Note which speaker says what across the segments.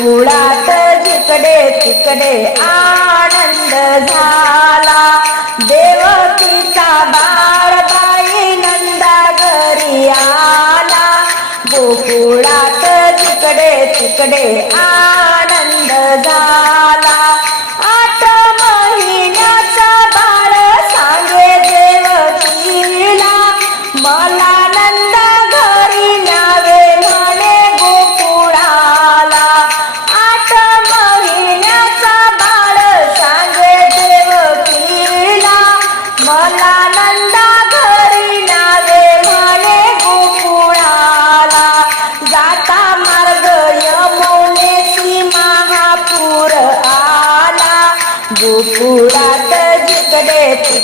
Speaker 1: गोकुळात जिकडे तिकडे आनंद झाला. देवकीचा बाळबाई नंदा घरी आला. गोकुळात जिकडे तिकडे आनंद झाला.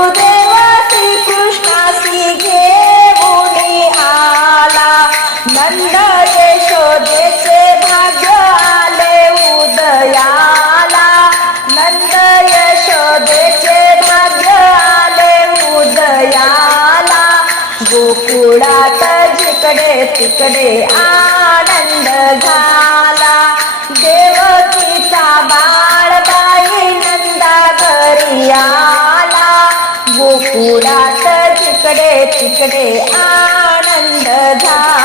Speaker 1: वसुदेव श्रीकृष्णाशी घेऊनी आला. नंद यशोदेचे भाग्य आले उदयाला. नंद यशोदेचे भाग्य आले उदयाला. गोकुळात जिकडे तिकडे आनंद झाला. गोकुळात तिकडे तिकडे आनंद झाला.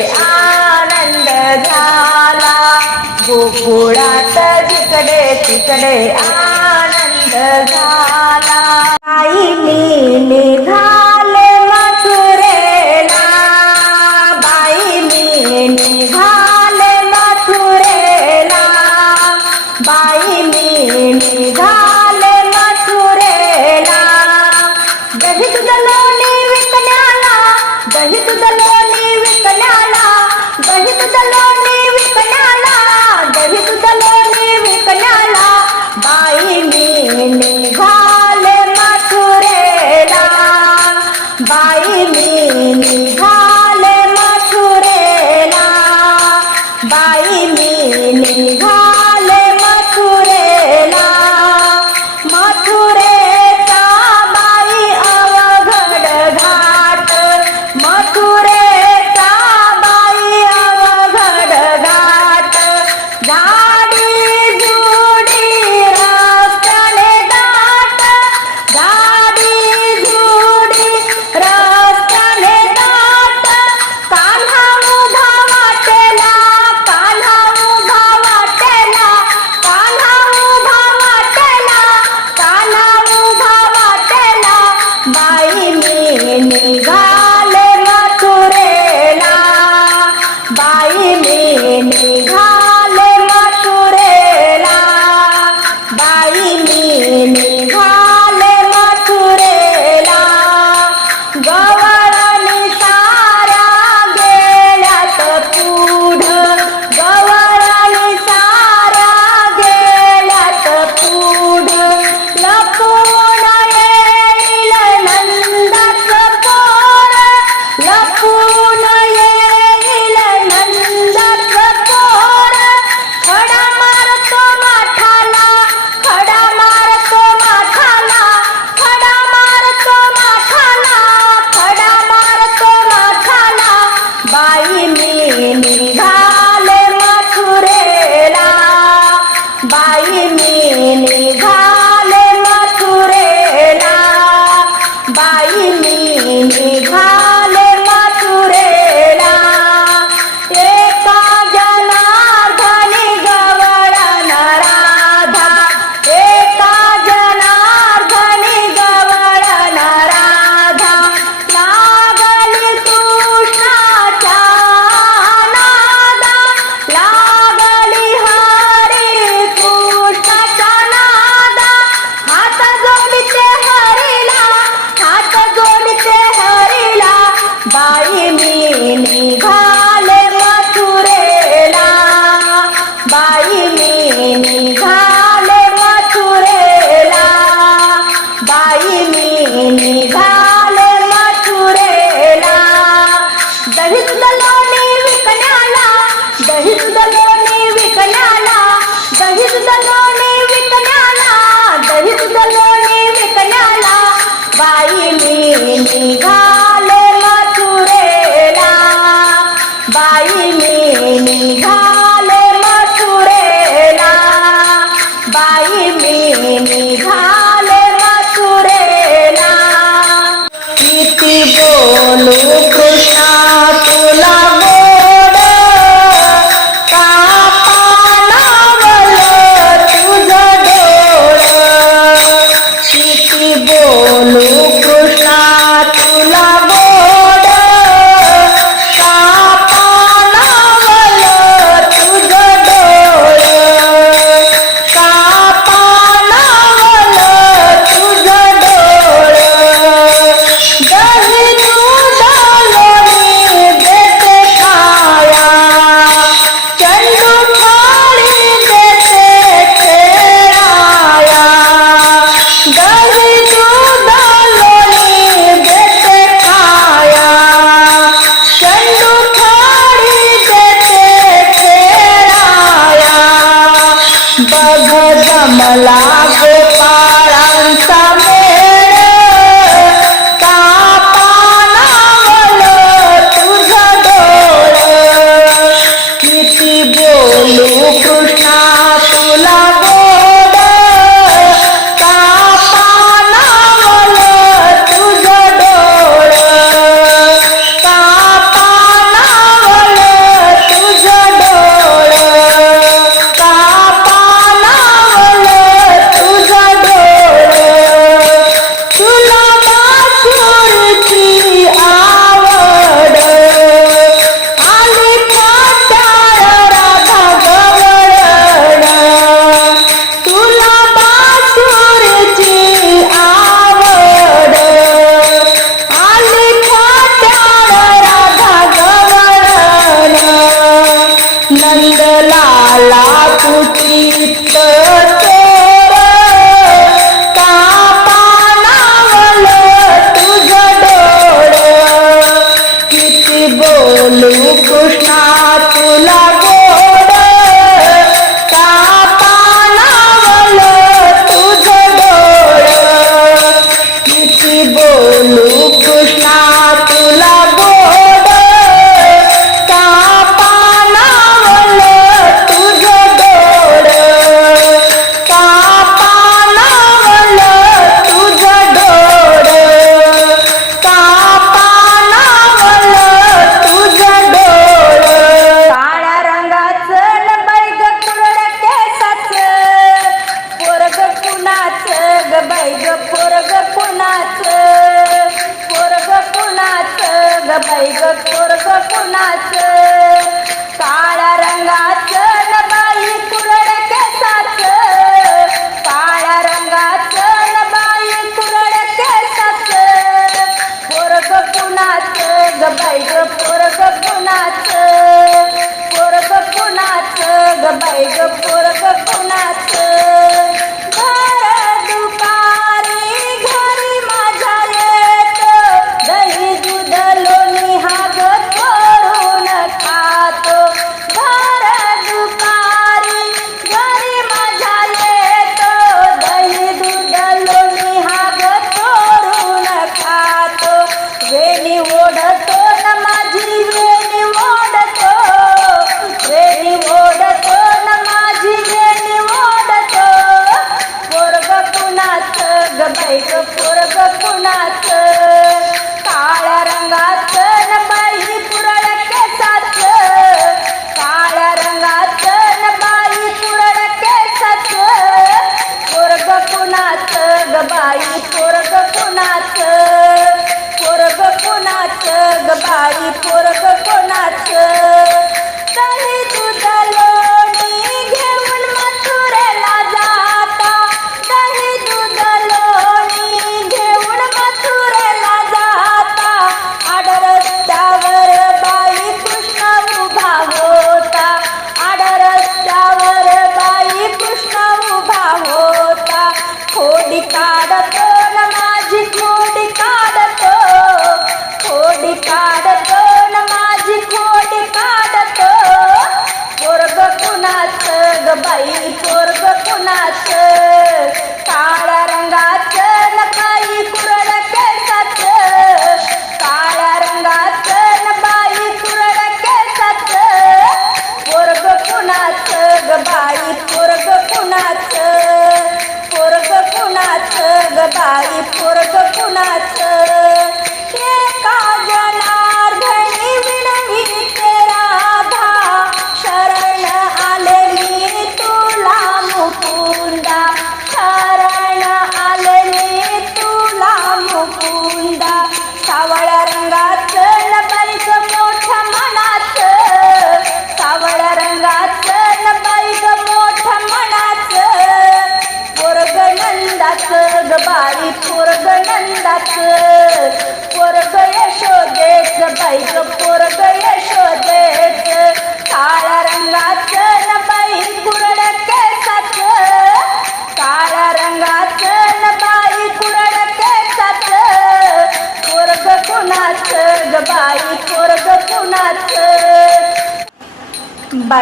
Speaker 1: आनंद झाला. गोकुळात जिकडे तिकडे आनंद झाला. आईने निघा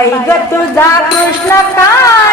Speaker 1: पाय तुझा कृष्ण का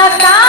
Speaker 1: I'm not.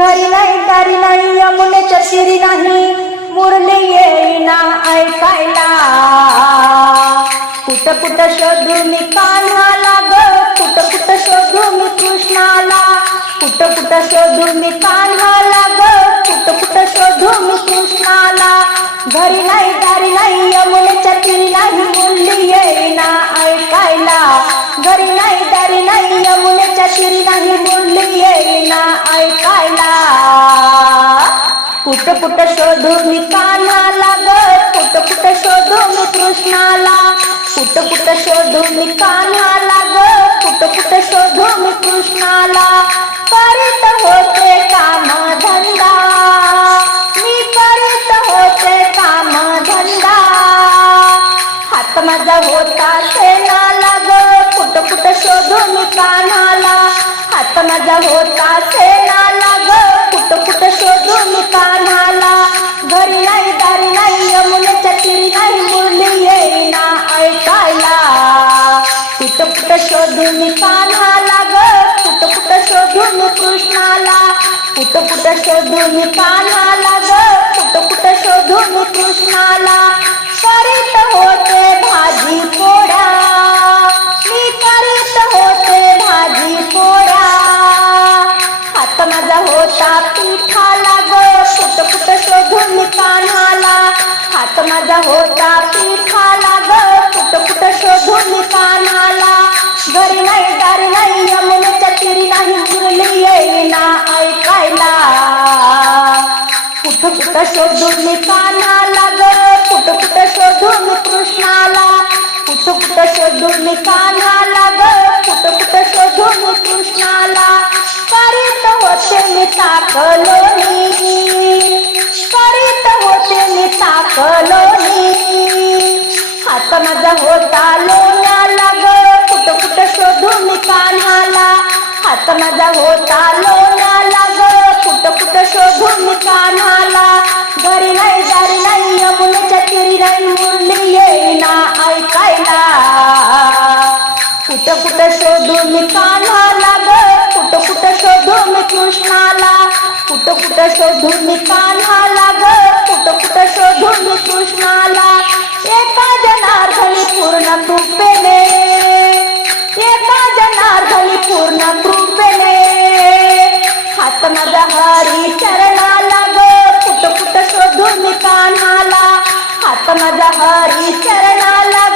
Speaker 1: घरी नाही दारी नाही यमुनेच्या शिरी नाही. मुरली येईना ऐकायला. कुठं कुठं शोधू मी कान्हाला ग कुठं कुठं शोधू मी कृष्णाला. कुठं कुठं शोधू मी कान्हाला ग कुठं कुठं शोधू मी कृष्णाला. घरी नाही दारी नाही यमुनेच्या शिरी नाही मुरली येईना ऐकायला. घरी नाही दारी नाही यमुने तरी नाही बोल येईना ऐकायला. कुठ कुठ शोधू मी कानाला ग कुठ कुठ शोधू मी कृष्णाला कुठ कुठ शोधून मी कानाला ग कुठ कुठ शोधू हात माझा होता सेनाला ग. कुठं कुठ शोधून कानाला. घरी नाही दारी नाही यमुनेच्या तिरी नाही मुरली येईना ऐकायला. कुठ कुठं शोधून कानाला ग. कुठ कुठं शोधून कृष्णाला. कुठ कुठ शोधून कानाला ग. कुठं कुठ शोधून कृष्णाला. करीत होते भाजी पोडा माझा होता पिठाला ग फुट फुट शोधून मी कान्हाला हात माझा होता पिठाला ग फुट फुट शोधून मी कान्हाला घरी नाही दारी नाही यमुनेच्या तिरी नाही मुरली येईना ऐकायला. कुठं कुठं शोधून मी कान्हाला ग कुठं कुठं शोधून मी कृष्णाला. कुठं कुठं शोधून मी कान्हाला ताकलोनी करीत होते मी ताकलोनी हात माझा होता लोण्याला ग. कुठं कुठं शोधून मी कान्हाला हात माझा होता लोण्याला ग. कुठं कुठं शोधून मी कान्हाला घरी नाही दारी नाही यमुनेच्या तिरी नाही मुरली येईना ऐकायला. कुठं कुठं शोधून मी कान्हाला ग. कुठं कुठं शोधून मी कृष्णाला कुठं कुठं शोधून मी कान्हाला ग कुठं कुठं शोधून मी कृष्णाला. एका जनार्दनी पूर्ण कृपेने एका जनार्दनी पूर्ण कृपेने. हात माझा हरी चरणाला ग कुठं कुठं शोधून मी कान्हाला. हात माझा हरी चरणाला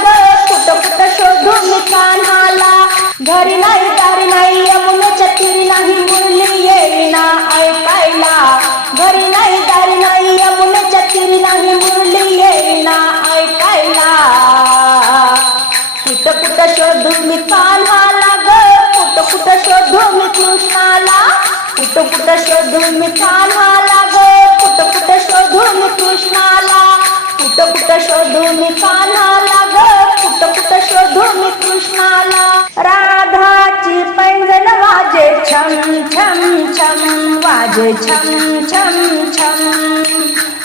Speaker 1: ग कुठं शोधून मी कान्हाला. घरी नाही दारी नाही यमुनेच्या तिरी नाही मुरली येईना ऐकायला. घरी नाही दारी नाही यमुनेच्या तिरी नाही मुरली येईना ऐकायला. कुठं कुठं शोधून मी कान्हाला ग? कुठं कुठं शोधून मी कृष्णाला कुठं कुठं शोधून मी कान्हाला मी राधाची पैंजण वाजे छम छम छम वाजे छम छम छम.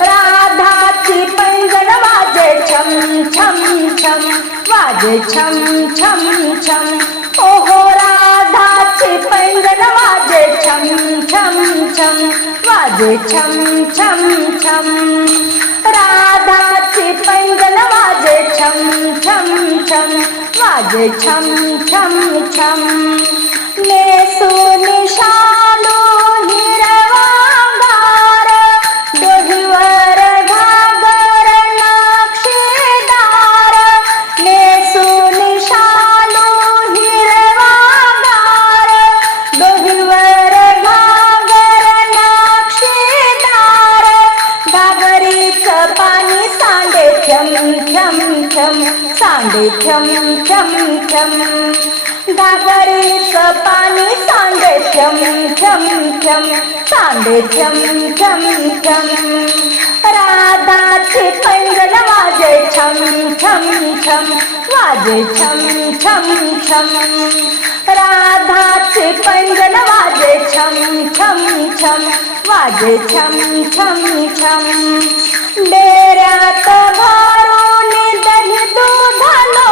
Speaker 1: राधाची पैंजण वाजे छम छम छम वाजे छम छम छम. ओहो राधाची पैंजण वाजे छम छम छम वाजे छम छम छम. राधाची पैंजण वाजे छम छम छम वाजे छम छम छम. नेसून शालू सांडे थम थम राधाचे पैंजण वाजे छम छम छम वाजे छम छम छम राधाचे पैंजण वाजे छम छम छम वाजे छम छम छम डेऱ्यात भरून दही दूध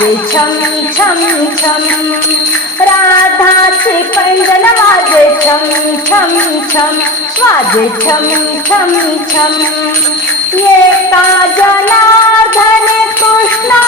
Speaker 1: वाजे छम छम छम. राधाचे पैंजण वाजे छम छम छम. वाजे छम छम छम. एका जनार्दन कृष्णा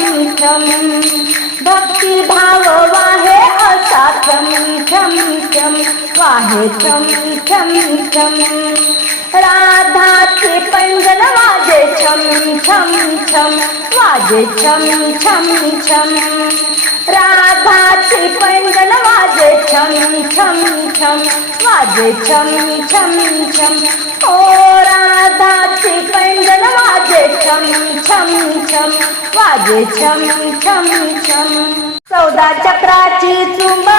Speaker 1: चमीठं भक्तिभाववाहे असा चमीठं चं वाहे चमीठं चं राधाति पञ्जनवाजे छं छं छं वाजे छं छं छं राधाची पैंगण वाजे छम छम छम वाजे छम छम छम. ओ राधाची पैंगण वाजे छम छम छम वाजे छम छम छम. चौदा चक्राची चुंब